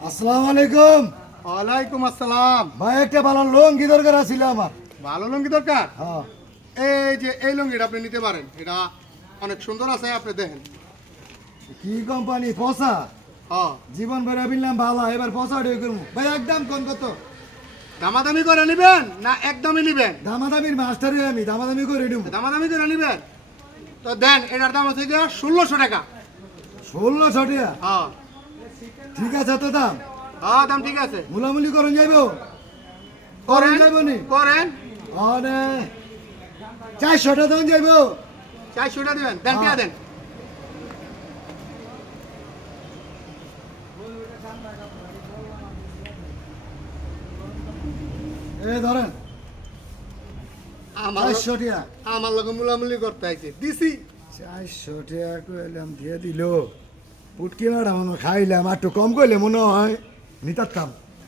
আসসালামু আলাইকুম। ওয়ালাইকুম আসসালাম। ভাই একটা ভালো লুঙ্গি দরকার ছিল আমার। ভালো লুঙ্গি দরকার? হ্যাঁ। এই যে এই লুঙ্গিটা আপনি নিতে পারেন, এটা অনেক সুন্দর আছে, আপনি দেখেন। কি কোম্পানি? পচা? হ্যাঁ। জীবন ভরে বিনলাম ভালো, এবার পচা ডিউ করবো। ভাই একদম কোন কত? দামাদামি করে নেবেন না একদমই নেবেন? দামাদামির মাস্টারই আমি, দামাদামি করে নিব। দামাদামি করে নেবেন তো দেন, এটার দাম হচ্ছে গিয়ে 1600 টাকা। 1600 টাকা? হ্যাঁ ঠিক আছে, তো দাম হ্যাঁ, দাম ঠিক আছে। মুলামুলি করুন যাইব? করেন যাইব নি? করেন। আরে 400 টাকা দাম যাইব? 400 টাকা দেবেন, দেন টিয়া দেন। এ ধরেন আমার 400 টাকা। আমার লগে মুলামুলি করতে আইছে, দিছি। 400 টাকা কইলাম দিয়ে দিল। পুটকি ম্যাডাম খাইলাম, একটু কম কইলে মনে হয় নিতাম।